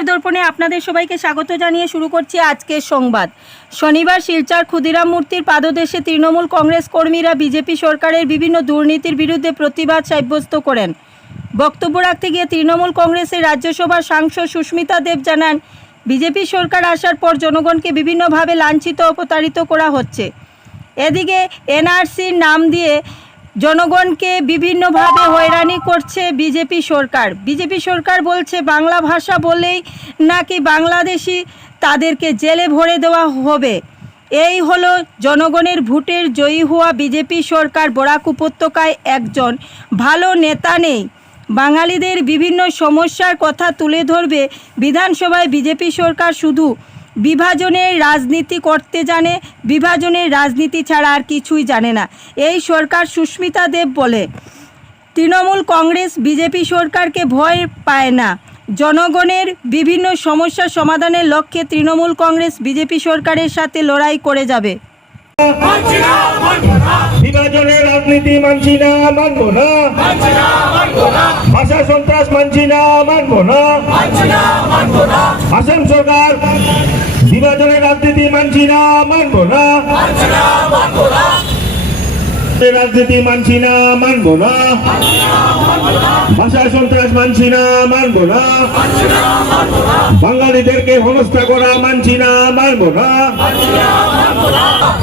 নমস্কার। দর্পণে আপনাদের সবাইকে স্বাগত জানিয়ে শুরু করছি আজকের সংবাদ। শনিবার শিলচর ক্ষুদিরাম মূর্তির পাদদেশে তৃণমূল কংগ্রেস কর্মীরা বিজেপি সরকারের বিভিন্ন দুর্নীতির বিরুদ্ধে প্রতিবাদ সাব্যস্ত করেন। বক্তব্য রাখতে গিয়ে তৃণমূল কংগ্রেসের রাজ্যসভার সাংসদ সুস্মিতা দেব জানান, বিজেপি সরকার আসার পর জনগণকে বিভিন্নভাবে লাঞ্ছিত ও প্রতারিত করা হচ্ছে। এদিকে এনআরসির নাম দিয়ে জনগণকে বিভিন্নভাবে হয়রানি করছে বিজেপি সরকার। বিজেপি সরকার বলছে বাংলা ভাষা বললেই নাকি বাংলাদেশি তাদেরকে জেলে ভরে দেওয়া হবে। এই হলো জনগণের ভোটের জয়ী হওয়া বিজেপি সরকার। বরাক উপত্যকায় একজন ভালো নেতা নেই। বাঙালিদের বিভিন্ন সমস্যার কথা তুলে ধরবে। বিধানসভায় বিজেপি সরকার শুধু বিভাজনের রাজনীতি করতে জানে, বিভাজনের রাজনীতি ছাড়া আর কিছুই জানে না এই সরকার। সুস্মিতা দেব বলে, তৃণমূল কংগ্রেস বিজেপি সরকারকে ভয় পায় না। জনগণের বিভিন্ন সমস্যা সমাধানের লক্ষ্যে তৃণমূল কংগ্রেস বিজেপি সরকারের সাথে লড়াই করে যাবে। বিভাজনের রাজনীতি মানছি না, মানবো না। ভাষা সন্ত্রাস মানছি না, মানবো না। আসাম সরকার বিভাজনের রাজনীতি মানছি না, মানবো না। রাজনীতি মানছি না, মানবো না। ভাষা সন্ত্রাস মানছি না, মানবো না। বাঙালিদেরকে হেনস্থা করা মানছি না, মানবো না।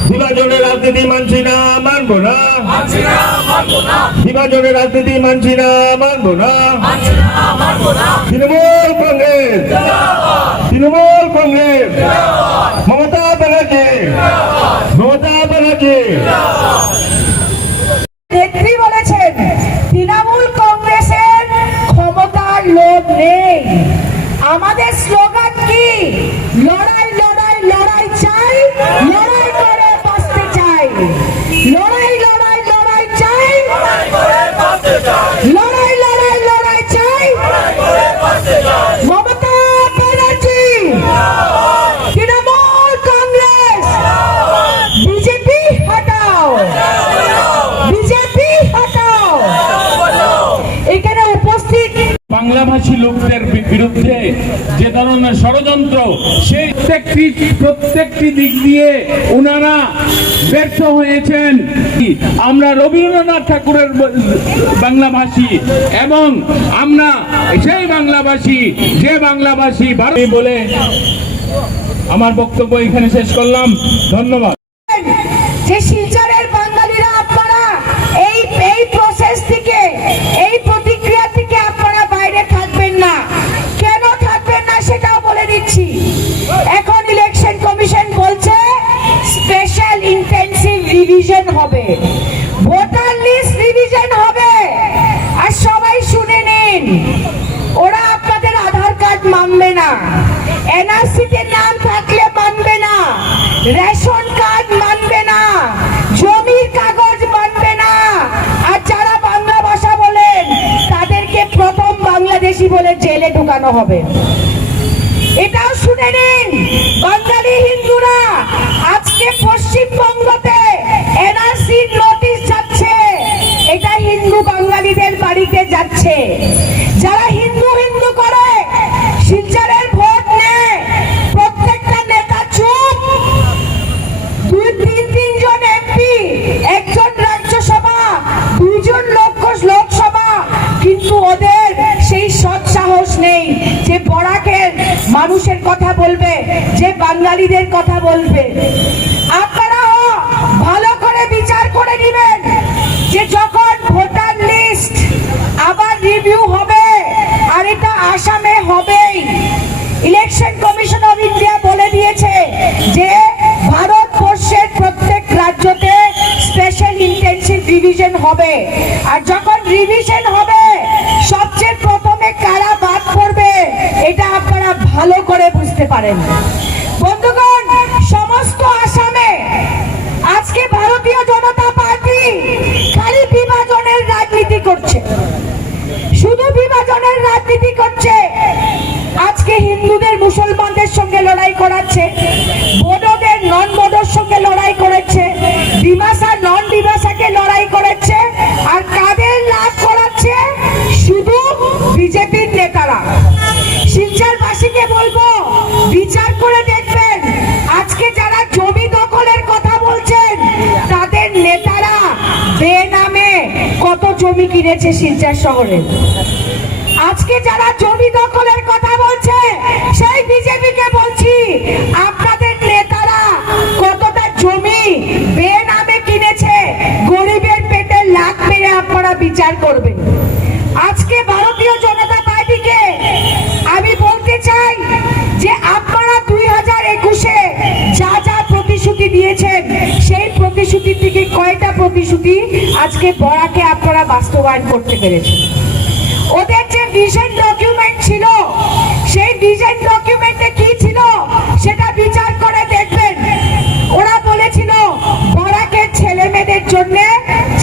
বিভাজনের রাজনীতি মানছি না, মানবো না। বিভাজনের রাজনীতি মানছি না, মানবো না। তৃণমূল কংগ্রেস, তৃণমূল কংগ্রেস, মমতা ব্যানার্জি, মমতা ব্যানার্জি। নেত্রী বলেছেন তৃণমূল কংগ্রেসের ক্ষমতার লোভ নেই। আমাদের স্লোগান কি? লড়াই লড়াই লড়াই চাই, লড়াই করে বাঁচতে চাই। লড়াই লড়াই লড়াই চাই, লড়াই লড়াই লড়াই চাই। মমতা ব্যানার্জি, তৃণমূল কংগ্রেস, বিজেপি হটাও, বিজেপি হটাও। এখানে উপস্থিত বাংলাভাষী লোকদের বিরুদ্ধে যে ধরনের ষড়যন্ত্র, সেই প্রত্যেকটি দিক দিয়ে ওনারা ব্যর্থ হয়েছেন। আমরা রবীন্দ্রনাথ ঠাকুরের বাংলাভাষী এবং আমরা সেই বাংলাভাষী, যে বাংলাভাষী ভারত বলে আমার বক্তব্য এখানে শেষ করলাম। ধন্যবাদ। যে শিলচরের বাঙালিরা আপনারা এই প্রসেস থেকে, এই প্রতিক্রিয়া থেকে আপনারা বাইরে থাকবেন না। কেন থাকবেন না সেটাও বলে দিচ্ছি। এখন ইলেকশন কমিশন বলছে স্পেশাল ইন্টেনসিভ রিভিশন হবে, ভোটার লিস্ট রিভিশন হবে। আর সবাই শুনে নিন, ওরা আপনাদের আধার কার্ড মানবে না, এনআরসিতে নাম থাকলে মানবে না, রেশন কার্ড মানবে না, জমির কাগজ মানবে না। আর যারা বাংলা ভাষা বলেন তাদেরকে প্রথম বাংলাদেশি বলে জেলে ঢুকানো হবে। এটাও শুনে নিন বাঙালি হিন্দুরা, আজকে পশ্চিমবঙ্গতে এনআরসি নোটিশ যাচ্ছে। এটা হিন্দু বাঙালিদের বাড়িতে যাচ্ছে। যারা হিন্দু হিন্দু করে শিলচরের ভোট নেয়, প্রত্যেকটা নেতা চুপ। 2-3 এমপি, একজন রাজ্যসভা, 2জন লোকসভা, কিন্তু ওদের সেই সৎ সাহস নেই যে বরাকের মানুষের কথা বলবে, যে বাঙালিদের কথা বলবে। আপনারা ভালো করে বিচার করে নেবেন যে যখন ভোটার লিস্ট আবার রিভিউ হবে, আর এটা আসামে হবেই। ইলেকশন কমিশন অফ ইন্ডিয়া বলে দিয়েছে যে ভারতবর্ষের প্রত্যেক রাজ্যতে স্পেশাল ইন্টেনসিভ রিভিশন হবে। আর যখন রিভিশন হবে, সবচেয়ে প্রথমে কারা বাদ পড়বে এটা আপনারা ভালো করে বুঝতে পারেন। বন্ধুগণ, সমস্ত আসামে আজকে ভারতীয় জনতা পার্টি খালি বিভাজনের রাজনীতি করছে, শুধু বিভাজনের রাজনীতি করছে। আজকে হিন্দুদের মুসলমানদের সঙ্গে লড়াই করাচ্ছে, বোডোদের নন বোডোর সঙ্গে লড়াই করেছে, ডিমাসা নন ডিমাসাকে লড়াই করেছে। আর কাদের লাভ করাচ্ছে? শুধু বিজেপির নেতারা। শিলচরবাসীকে বলবো বিচার করে দেখবেন, আজকে যারা জমি দখলের কথা বলছেন তাদের নেতারা বেনামে কত জমি কিনেছে শিলচর শহরে। আজকে যারা জমি দখলের কথা বলছে সেই বিজেপিকে বলছি, আপনাদের নেতারা কতটা জমি বেনামে কিনেছে গরিবের পেটে লাথ মেরে আপনারা বিচার করবেন। আজকে ভারতীয় জনতা পার্টিকে আমি বলতে চাই যে আপনারা 2021-এ যা যা প্রতিশ্রুতি দিয়েছেন সেই প্রতিশ্রুতি থেকে কয়টা প্রতিশ্রুতি আজকে বরাকে আপনারা বাস্তবায়ন করতে পেরেছেন? ওদের যে ভিশন ডকুমেন্ট ছিল সেই ভিশন ডকুমেন্টে কি ছিল সেটা বিচার করে দেখবেন। ওরা বলেছিল বরাকের ছেলে মেয়েদের জন্য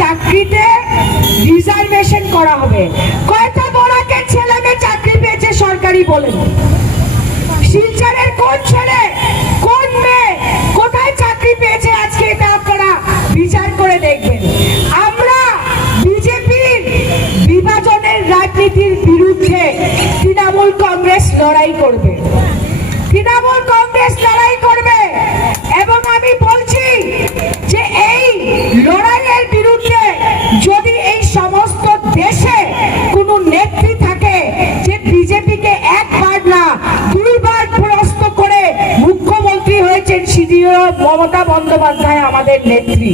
চাকরিতে রিজার্ভেশন করা হবে। কয়টা বরাকের ছেলে মেয়ে চাকরি পেয়েছে সরকারি বলেন? শিলচরের কোন ছেলে কোন মেয়ে কোথায় চাকরি পেয়েছে আজকে এটা আপনারা বিচার করে দেখবেন। আমরা বিজেপির বিভাজনের রাজনীতির বিরুদ্ধে তৃণমূল কংগ্রেস লড়াই করবে, তৃণমূল কংগ্রেস লড়াই করবে। এবং আমি বলছি যে এই লড়াইয়ের বিরুদ্ধে যদি এই সমস্ত দেশে কোনো নেত্রী থাকে যে বিজেপিকে একবার না দুইবার পরাস্ত করে মুখ্যমন্ত্রী হয়েছেন, সেটিও মমতা বন্দ্যোপাধ্যায় আমাদের নেত্রী।